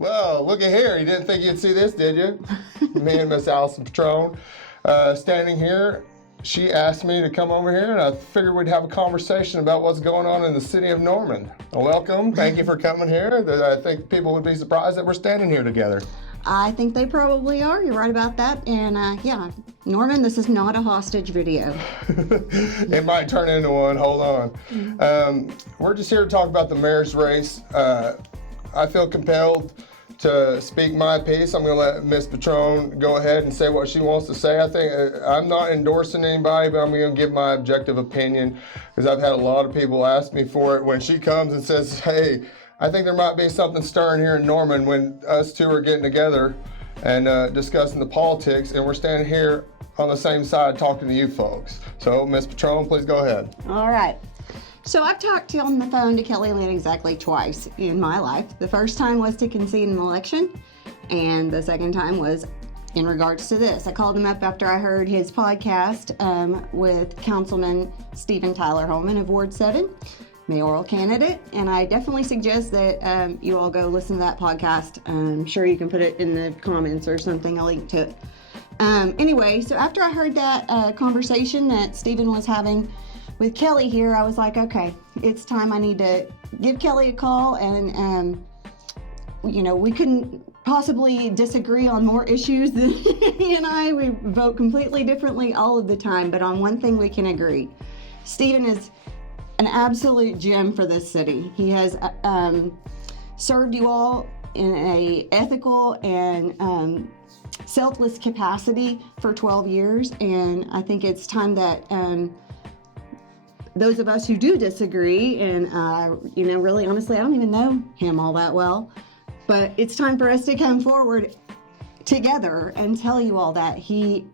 Well, look at here. You didn't think you'd see this, did you? Me and Miss Allison Petrone standing here. She asked me to come over here, and I figured we'd have a conversation about what's going on in the city of Norman. Welcome. Thank you for coming here. I think people would be surprised that we're standing here together. I think they probably are. You're right about that. And yeah, Norman, this is not a hostage video. It might turn into one. Hold on. We're just here to talk about the mayor's race. I feel compelled to speak my piece. I'm going to let Ms. Petrone go ahead and say what she wants to say. I think I'm not endorsing anybody, but I'm going to give my objective opinion because I've had a lot of people ask me for it. When she comes and says, hey, I think there might be something stirring here in Norman, when us two are getting together and discussing the politics, and we're standing here on the same side talking to you folks. So, Ms. Petrone, please go ahead. All right. So I've talked on the phone to Kelly Lynn exactly twice in my life. The first time was to concede an election, and the second time was in regards to this. I called him up after I heard his podcast with Councilman Stephen Tyler Holman of Ward 7, mayoral candidate, and I definitely suggest that you all go listen to that podcast. I'm sure you can put it in the comments or something, a link to it. Anyway, so after I heard that conversation that Stephen was having with Kelly here, I was like, okay, it's time. I need to give Kelly a call, and we couldn't possibly disagree on more issues than he and I. We vote completely differently all of the time, but on one thing we can agree. Stephen is an absolute gem for this city. He has served you all in a ethical and selfless capacity for 12 years, and I think it's time that those of us who do disagree, and really honestly, I don't even know him all that well, but it's time for us to come forward together and tell you all that he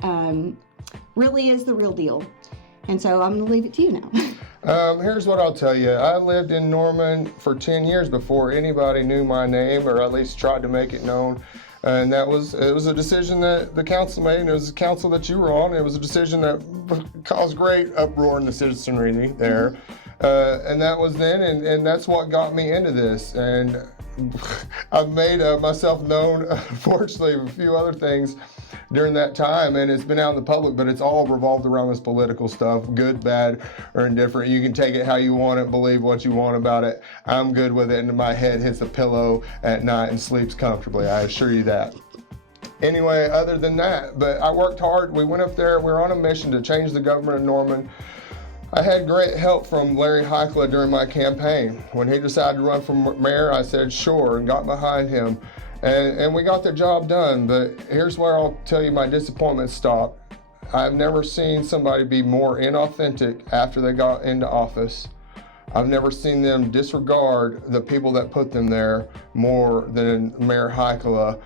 really is the real deal. And so I'm going to leave it to you now. Here's what I'll tell you. I lived in Norman for 10 years before anybody knew my name, or at least tried to make it known. And it was a decision that the council made, and it was a council that you were on. It was a decision that caused great uproar in the citizenry there. And that was then, and that's what got me into this. And I've made myself known, fortunately, a few other things during that time, and it's been out in the public, but it's all revolved around this political stuff, good, bad, or indifferent. You can take it how you want it, believe what you want about it. I'm good with it, and my head hits the pillow at night and sleeps comfortably, I assure you that. Anyway, other than that, but I worked hard. We went up there, we were on a mission to change the government of Norman. I had great help from Larry Heikla during my campaign. When he decided to run for mayor, I said sure and got behind him. And we got the job done, but here's where I'll tell you my disappointment stopped. I've never seen somebody be more inauthentic after they got into office. I've never seen them disregard the people that put them there more than Mayor Heikla.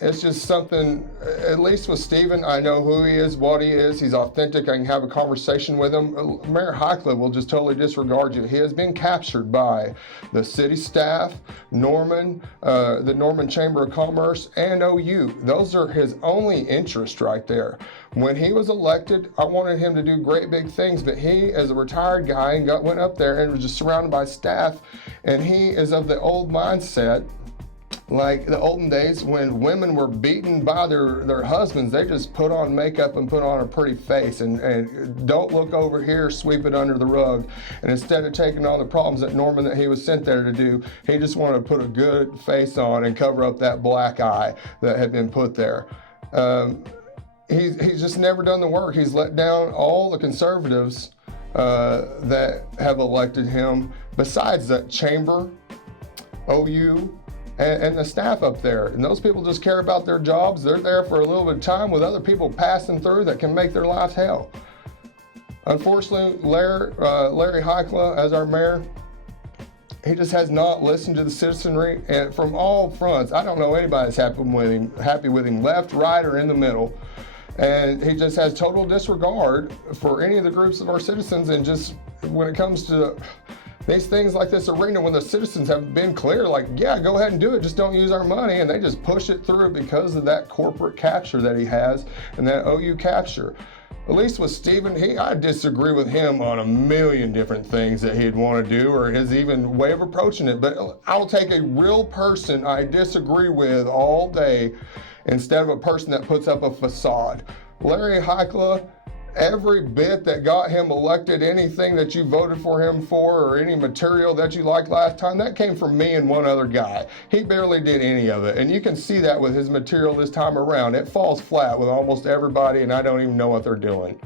It's just something, at least with Stephen, I know who he is, what he is. He's authentic. I can have a conversation with him. Mayor Heikla will just totally disregard you. He has been captured by the city staff, Norman, the Norman Chamber of Commerce, and OU. Those are his only interests right there. When he was elected, I wanted him to do great big things, but he, as a retired guy, went up there and was just surrounded by staff, and he is of the old mindset. Like the olden days when women were beaten by their husbands, they just put on makeup and put on a pretty face and don't look over here, sweep it under the rug. And instead of taking on the problems that Norman that he was sent there to do, he just wanted to put a good face on and cover up that black eye that had been put there. He's just never done the work. He's let down all the conservatives that have elected him, besides that chamber, OU, and the staff up there. And those people just care about their jobs. They're there for a little bit of time with other people passing through that can make their lives hell. Unfortunately, Larry Heikla, as our mayor, he just has not listened to the citizenry, and from all fronts. I don't know anybody that's happy with him, left, right, or in the middle. And he just has total disregard for any of the groups of our citizens. And just when it comes to these things like this arena, when the citizens have been clear, like, yeah, go ahead and do it, just don't use our money, and they just push it through because of that corporate capture that he has and that OU capture. At least with Stephen, I disagree with him on a million different things that he'd want to do or his even way of approaching it. But I'll take a real person I disagree with all day instead of a person that puts up a facade. Larry Heikla, every bit that got him elected, anything that you voted for him for or any material that you liked last time, that came from me and one other guy. He barely did any of it. And you can see that with his material this time around. It falls flat with almost everybody, and I don't even know what they're doing.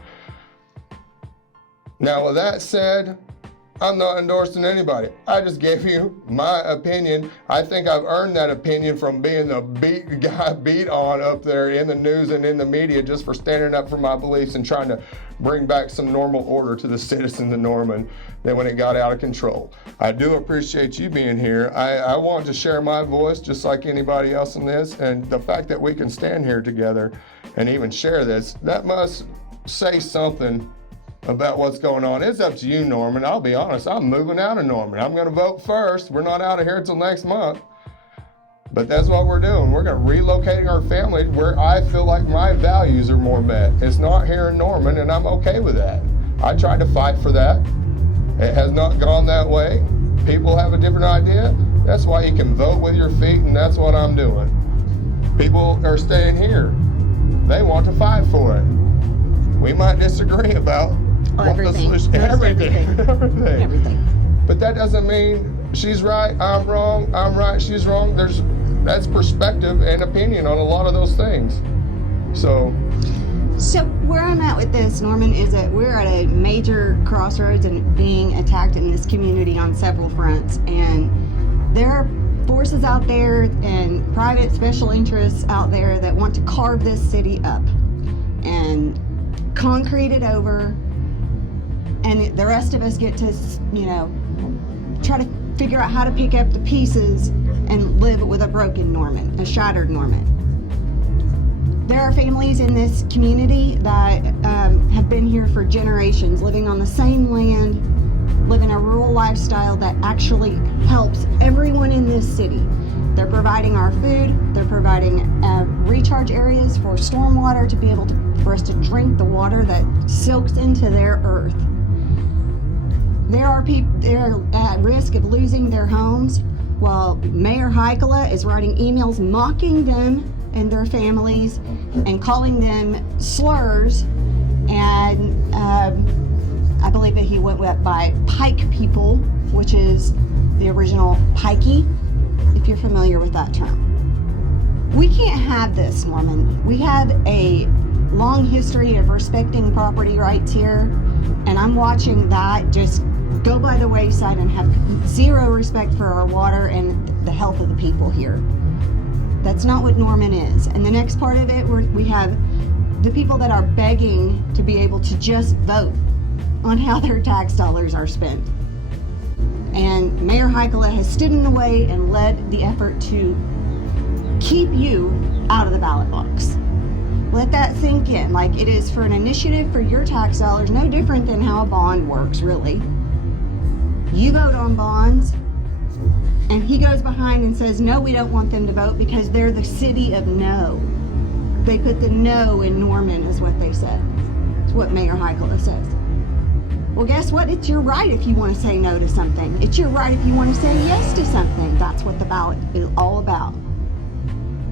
Now, with that said, I'm not endorsing anybody. I just gave you my opinion. I think I've earned that opinion from being the guy beat on up there in the news and in the media just for standing up for my beliefs and trying to bring back some normal order to the citizens of Norman than when it got out of control. I do appreciate you being here. I want to share my voice just like anybody else in this, and the fact that we can stand here together and even share this, that must say something about what's going on. It's up to you, Norman. I'll be honest, I'm moving out of Norman. I'm going to vote first. We're not out of here until next month. But that's what we're doing. We're going to relocating our family where I feel like my values are more met. It's not here in Norman, and I'm okay with that. I tried to fight for that. It has not gone that way. People have a different idea. That's why you can vote with your feet, and that's what I'm doing. People are staying here. They want to fight for it. We might disagree about what the solution. Everything. But that doesn't mean she's right, I'm wrong, I'm right, she's wrong. That's perspective and opinion on a lot of those things. So where I'm at with this, Norman, is that we're at a major crossroads and being attacked in this community on several fronts. And there are forces out there and private special interests out there that want to carve this city up and concrete it over. And the rest of us get to, try to figure out how to pick up the pieces and live with a broken Norman, a shattered Norman. There are families in this community that have been here for generations, living on the same land, living a rural lifestyle that actually helps everyone in this city. They're providing our food, they're providing recharge areas for stormwater to be able for us to drink the water that silks into their earth. There are people they're at risk of losing their homes, while Mayor Heikla is writing emails mocking them and their families and calling them slurs. And I believe that he went by Pike people, which is the original Pikey, if you're familiar with that term. We can't have this, Norman. We have a long history of respecting property rights here, and I'm watching that just go by the wayside and have zero respect for our water and the health of the people here. That's not what Norman is. And the next part of it, we have the people that are begging to be able to just vote on how their tax dollars are spent. And Mayor Heikla has stood in the way and led the effort to keep you out of the ballot box. Let that sink in. Like, it is for an initiative for your tax dollars, no different than how a bond works, really. You vote on bonds, and he goes behind and says, no, we don't want them to vote because they're the city of no. They put the no in Norman, is what they said. It's what Mayor Heikla says. Well, guess what? It's your right if you want to say no to something. It's your right if you want to say yes to something. That's what the ballot is all about.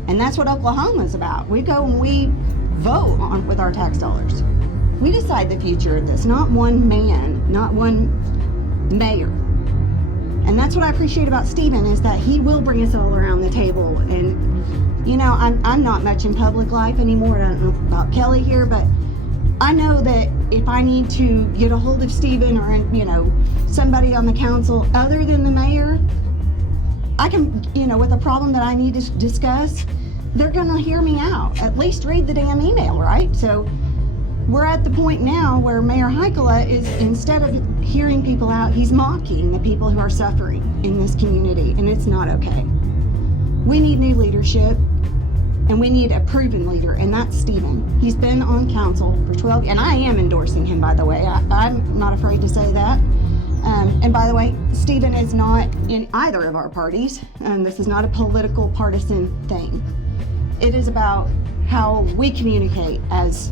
And that's what Oklahoma is about. We go and we vote with our tax dollars. We decide the future of this, not one man, not one mayor. And that's what I appreciate about Stephen, is that he will bring us all around the table. And, I'm not much in public life anymore. I don't know about Kelly here, but I know that if I need to get a hold of Stephen or, somebody on the council other than the mayor, I can, with a problem that I need to discuss, they're gonna hear me out. At least read the damn email, right? So we're at the point now where Mayor Heikla is, instead of hearing people out, he's mocking the people who are suffering in this community, and it's not okay. We need new leadership, and we need a proven leader, and that's Stephen. He's been on council for 12 years, and I am endorsing him, by the way. I'm not afraid to say that. And by the way, Stephen is not in either of our parties. This is not a political partisan thing. It is about how we communicate as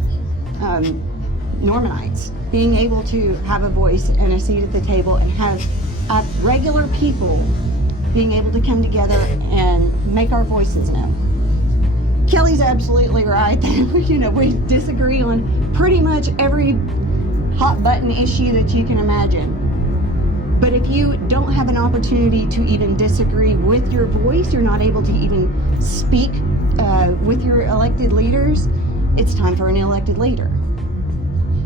Normanites, being able to have a voice and a seat at the table and have regular people being able to come together and make our voices known. Kelly's absolutely right that we disagree on pretty much every hot button issue that you can imagine. But if you don't have an opportunity to even disagree with your voice, you're not able to even speak with your elected leaders, it's time for an elected leader.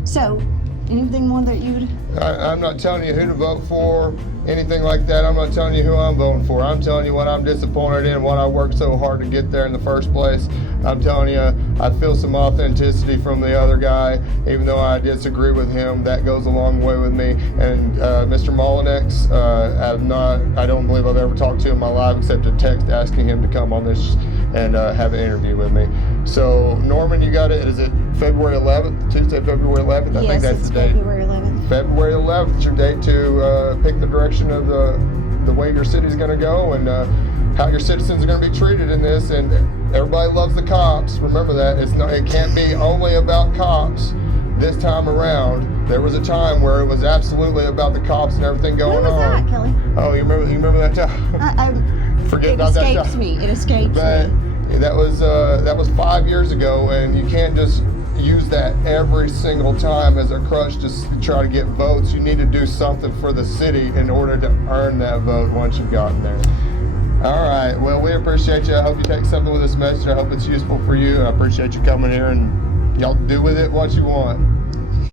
So, anything more that you would... I'm not telling you who to vote for, anything like that. I'm not telling you who I'm voting for. I'm telling you what I'm disappointed in, what I worked so hard to get there in the first place. I'm telling you, I feel some authenticity from the other guy, even though I disagree with him. That goes a long way with me. And Mr. Mullinex, I don't believe I've ever talked to him in my life except a text asking him to come on this and have an interview with me. So, Norman, you got it. Is it February 11th? Tuesday, February 11th? I think that's the date. February 11th. February 11th is your date to pick the direction of the way your city's going to go and how your citizens are going to be treated in this. And everybody loves the cops. Remember that. It can't be only about cops this time around. There was a time where it was absolutely about the cops and everything going When was on. that, Kelly? Oh, you remember that time? Forget about that time. It escapes me. It escapes But me. that was 5 years ago, and you can't just use that every single time as a crutch to try to get votes. You need to do something for the city in order to earn that vote once you've gotten there. All right. Well, we appreciate you. I hope you take something with this message. I hope it's useful for you. I appreciate you coming here, and y'all do with it what you want.